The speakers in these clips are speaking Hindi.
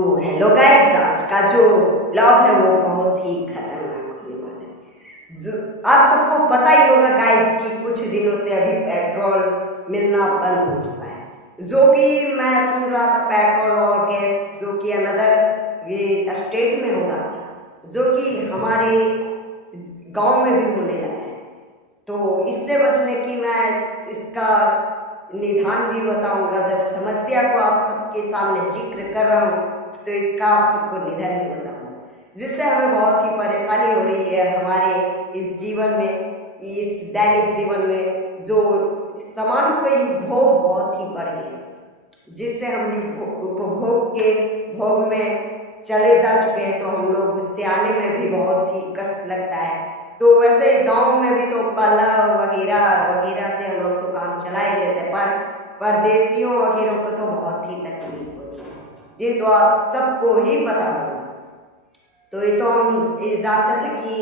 तो हेलो गाइस, आज का जो ब्लॉग है वो बहुत ही खतरनाक होने वाला है। आप सबको पता ही होगा गाइस कि कुछ दिनों से अभी पेट्रोल मिलना बंद हो चुका है। जो कि मैं सुन रहा था पेट्रोल और गैस जो कि अनदर ये स्टेट में हो रहा था, जो कि हमारे गांव में भी होने लगा है। तो इससे बचने की मैं इसका निदान भी बताऊंगा। जब समस्या को आप सबके सामने जिक्र कर रहा हूँ तो इसका आप सबको निधन भी बताऊंगा, जिससे हमें बहुत ही परेशानी हो रही है हमारे इस जीवन में, इस दैनिक जीवन में। जो सामानों का उपभोग बहुत ही बढ़ गया, जिससे हम उपभोग के भोग में चले जा चुके हैं। तो हम लोग उससे आने में भी बहुत ही कष्ट लगता है। तो वैसे गांव में भी तो पल्ला वगैरह वगैरह से हम लोग तो काम चला ही लेते, पर परदेशियों वगैरह को तो बहुत ही तकलीफ होती है। ये तो आप सबको ही पता होगा। तो ये तो हम ये जानते थे कि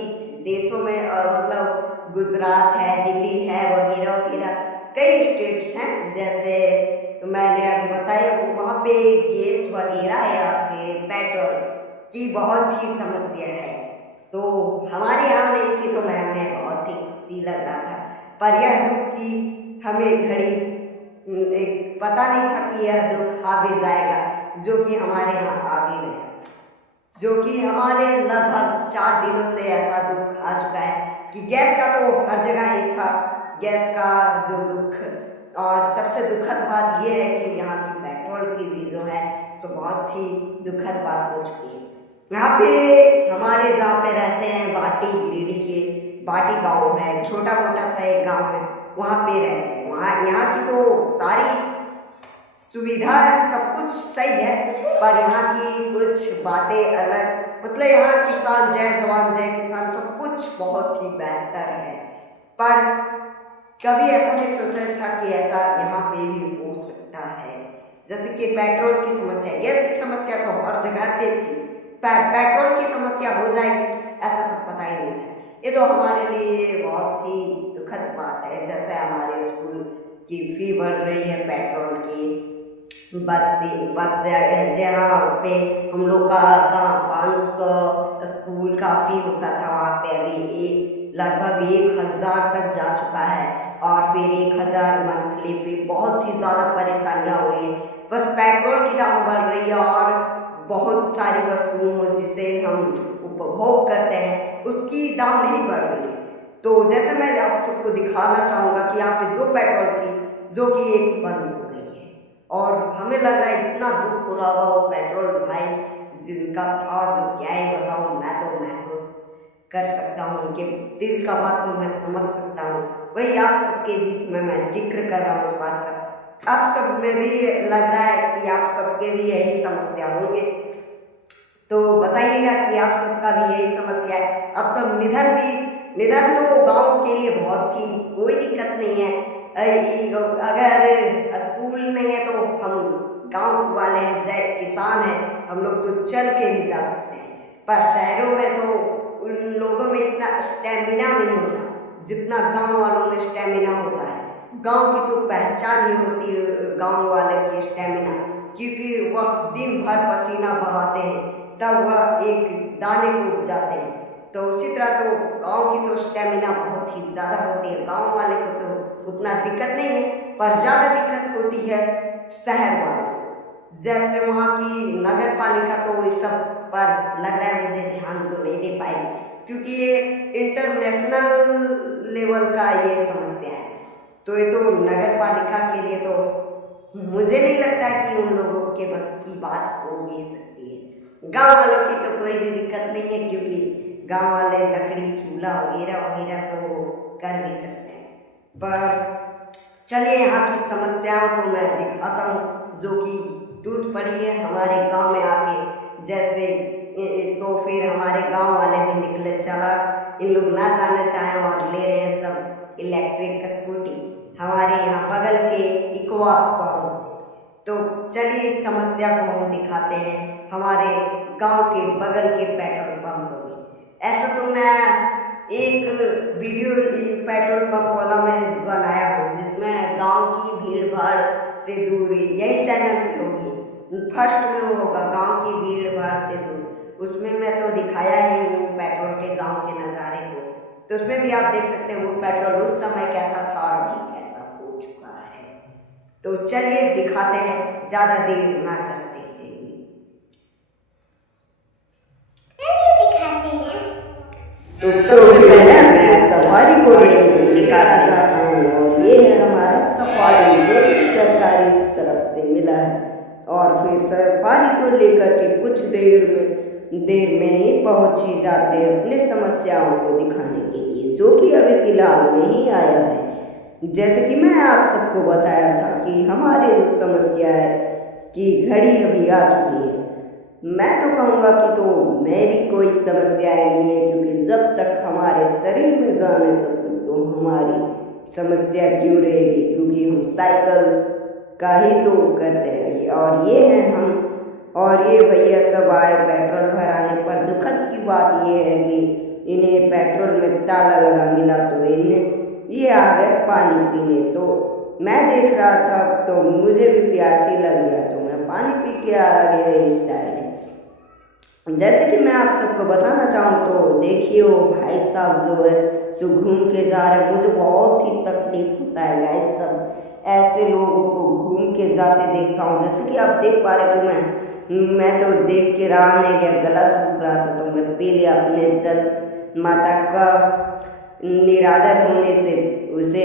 देशों में मतलब गुजरात है, दिल्ली है, वगैरह वगैरह कई स्टेट्स हैं, जैसे मैंने अभी बताया वहाँ पे गैस वगैरह या फिर पेट्रोल की बहुत ही समस्या है। तो हमारे यहाँ नहीं थी तो मैं बहुत ही खुशी लग रहा था, पर यह दुख की हमें घड़ी एक पता नहीं था कि यह दुख आ भी जाएगा, जो कि हमारे यहाँ आ भी गया। जो कि हमारे लगभग 4 दिनों से ऐसा दुख आ चुका है कि गैस का तो हर जगह ही था, गैस का जो दुख। और सबसे दुखद बात यह है कि यहाँ की पेट्रोल की भी जो है सो बहुत ही दुखद बात हो चुकी है। यहाँ पे हमारे जहाँ पे रहते हैं बाटी गिरिडीह के बाटी गांव है, छोटा मोटा सा एक गांव है, वहाँ पे रहते हैं। वहाँ यहाँ की तो सारी सुविधा सब कुछ सही है, पर यहाँ की कुछ बातें अलग। मतलब यहाँ किसान जय जवान जय किसान सब कुछ बहुत ही बेहतर है, पर कभी ऐसा नहीं सोचा था कि ऐसा यहाँ पे भी हो सकता है। जैसे कि पेट्रोल की समस्या, गैस की समस्या तो हर जगह पे थी, पेट्रोल की समस्या हो जाएगी ऐसा तो पता ही नहीं था। ये तो हमारे लिए बहुत ही दुखद बात है। जैसे हमारे स्कूल की फी बढ़ रही है पेट्रोल की, बस जहाँ पे हम लोग का 500 स्कूल का फी होता था, वहाँ पे अभी लगभग 1000 तक जा चुका है। और फिर 1000 मंथली फी, बहुत ही ज़्यादा परेशानियाँ हो रही है। बस पेट्रोल की दाम बढ़ रही है और बहुत सारी वस्तुओं जिसे हम उपभोग करते हैं उसकी दाम नहीं बढ़ रही है। तो जैसे मैं आप सबको दिखाना चाहूँगा कि यहाँ पे 2 पेट्रोल थी जो कि एक बंद हो गई है, और हमें लग रहा है इतना दुख हो रहा होगा वो पेट्रोल भाई जिनका था, जो क्या ही बताऊँ। मैं तो महसूस कर सकता हूँ, उनके दिल का बात तो मैं समझ सकता हूँ। वही आप सबके बीच में मैं जिक्र कर रहा हूँ उस बात का। आप सब में भी लग रहा है कि आप सबके भी यही समस्या होंगे, तो बताइएगा कि आप सबका भी यही समस्या है। आप सब निधन तो गांव के लिए बहुत ही कोई दिक्कत नहीं है। अगर स्कूल नहीं है तो हम गांव वाले हैं, जय किसान हैं, हम लोग तो चल के भी जा सकते हैं। पर शहरों में तो उन लोगों में इतना स्टेमिना नहीं होता जितना गांव वालों में स्टेमिना होता है। गांव की तो पहचान ही होती है गांव वाले की स्टेमिना, क्योंकि वह दिन भर पसीना बहाते हैं तब वह एक दाने को उपजाते हैं। तो उसी तरह तो गांव की तो स्टेमिना बहुत ही ज़्यादा होती है। गांव वाले को तो उतना दिक्कत नहीं है, पर ज़्यादा दिक्कत होती है शहर वालों को। जैसे वहाँ की नगर पालिका तो इस सब पर लग रहा है मुझे ध्यान तो नहीं दे पाएगी, क्योंकि ये इंटरनेशनल लेवल का ये समस्या है। तो ये तो नगर पालिका के लिए तो मुझे नहीं लगता कि उन लोगों के बस की बात हो भी सकती है। गांव वालों की तो कोई भी दिक्कत नहीं है, क्योंकि गांव वाले लकड़ी चूल्हा वगैरह वगैरह सब कर भी सकते हैं। पर चलिए यहाँ की समस्याओं को मैं दिखाता हूँ जो कि टूट पड़ी है हमारे गांव में आके। जैसे तो फिर हमारे गांव वाले भी निकले चला, इन लोग ना जाना चाहें और ले रहे हैं सब इलेक्ट्रिक स्कूटी हमारे यहाँ बगल के इकोवा शोरूम से। तो चलिए इस समस्या को हम दिखाते हैं हमारे गांव के बगल के पेट्रोल पंप में। ऐसा तो मैं एक वीडियो पेट्रोल पंप वाला में बनाया हूँ, जिसमें गांव की भीड़ भाड़ से दूर यही चैनल पे होगी, फर्स्ट में होगा गांव की भीड़ भाड़ से दूर, उसमें मैं तो दिखाया ही हूँ पेट्रोल के गांव के नज़ारे को। तो उसमें भी आप देख सकते हैं वो पेट्रोल उस समय कैसा था और अभी कैसा हो चुका है। तो चलिए दिखाते हैं, ज़्यादा देर ना करते हैं। तो सबसे पहले मैं सफारी को निकालना चाहता हूँ और ये है हमारा सफारी जो सरकारी तरफ से मिला है। और फिर सफारी को लेकर के कुछ देर में ही पहुँच ही जाते हैं अपने समस्याओं को दिखाने के लिए, जो कि अभी फिलहाल में ही आया है। जैसे कि मैं आप सबको बताया था कि हमारे जो समस्या है कि घड़ी अभी आ चुकी है। मैं तो कहूँगा कि तो मेरी कोई समस्याएं नहीं है, क्योंकि जब तक हमारे शरीर में जान है तब तक तो हमारी समस्या क्यों रहेगी, क्योंकि हम साइकिल का ही तो करते हैं। और ये हैं हम, और ये भैया सब आए पेट्रोल भराने पर। दुखद की बात ये है कि इन्हें पेट्रोल में ताला लगा मिला, तो ये आ गए पानी पीने। तो मैं देख रहा था तो मुझे भी प्यासी लग गया, तो मैं पानी पी के आ गया इस साइड। जैसे कि मैं आप सबको बताना चाहूँ तो देखिए वो भाई साहब जो है सो घूम के जा रहे हैं। मुझे बहुत ही तकलीफ होता है गाइस, सब ऐसे लोगों को घूम के जाते देखता हूँ। जैसे कि आप देख पा रहे कि मैं तो देख के रहा नहीं गया, गला सूख रहा था, तो मैं पी लिया अपने जल माता का निरादर होने से उसे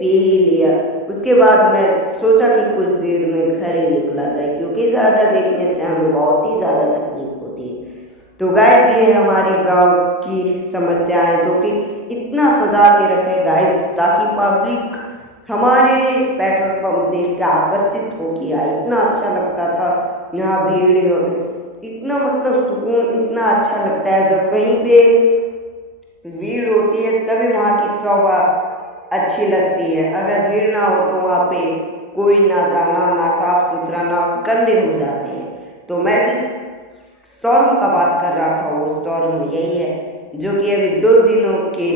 पी ही लिया। उसके बाद मैं सोचा कि कुछ देर में घर ही निकला जाए, क्योंकि ज़्यादा देखने से हमें बहुत ही ज़्यादा तकलीफ होती है। तो गाइस ये हमारी गांव की समस्या है जो कि इतना सजा के रखे गाइस, ताकि पब्लिक हमारे पेट्रोल पंप देख के आकर्षित हो किया। इतना अच्छा लगता था यहाँ भीड़, इतना मतलब सुकून, इतना अच्छा लगता है जब कहीं पे भीड़ होती है, तभी वहाँ की शोभा अच्छी लगती है। अगर भीड़ ना हो तो वहाँ पे कोई ना जाना, ना साफ सुथरा, ना गंदे हो जाते हैं। तो मैं जिस शोरूम का बात कर रहा था वो शोरूम यही है, जो कि अभी 2 दिनों के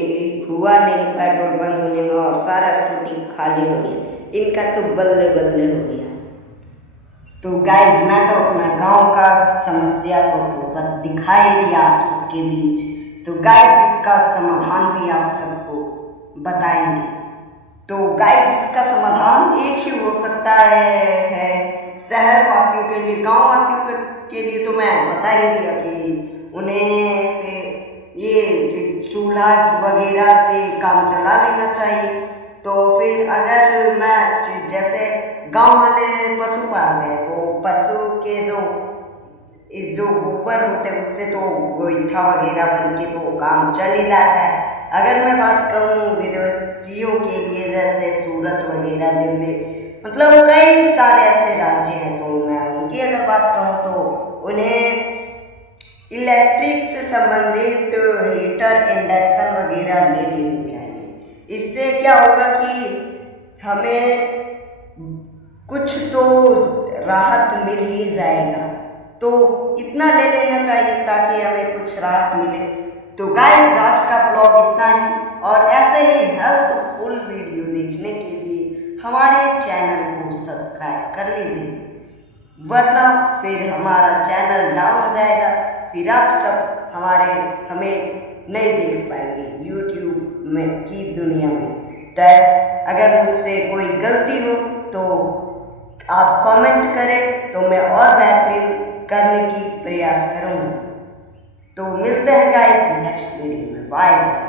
हुआ नहीं पेट्रोल बंद होने में और सारा स्कूटी खाली हो गया। इनका तो बल्ले बल्ले हो गया। तो गाइज मैं तो अपना गांव का समस्या को तो दिखाई दिया आप सबके बीच। तो गाइज इसका समाधान भी आप सबको बताएंगे। तो गाइज इसका समाधान एक ही हो सकता है शहर वासियों के लिए। गांव वासियों के लिए तो मैं बता ही दिया कि उन्हें फिर ये चूल्हा वगैरह से काम चला लेना चाहिए। तो फिर अगर मैं जैसे गांव वाले पशु पालते हैं तो पशु के जो गोबर होते हैं उससे तो गोईठा वगैरह बन के तो काम चल ही जाता है। अगर मैं बात कहूँ विदेशियों के लिए, जैसे सूरत वगैरह, दिल्ली, मतलब कई सारे ऐसे राज्य हैं, तो मैं उनकी अगर बात कहूँ तो उन्हें इलेक्ट्रिक से संबंधित हीटर, इंडक्शन वगैरह ले लेनी चाहिए। इससे क्या होगा कि हमें कुछ तो राहत मिल ही जाएगा। तो इतना ले लेना चाहिए ताकि हमें कुछ राहत मिले। तो गाइस आज का ब्लॉग इतना ही, और ऐसे ही हेल्पफुल वीडियो देखने के लिए हमारे चैनल को सब्सक्राइब कर लीजिए, वरना फिर हमारा चैनल डाउन जाएगा, फिर आप सब हमें नहीं देख पाएंगे यूट्यूब में की दुनिया में। तो अगर मुझसे कोई गलती हो तो आप कमेंट करें, तो मैं और बेहतरीन करने की प्रयास करूँगा। तो मिलते हैं गाइस नेक्स्ट वीडियो में। Bye bye.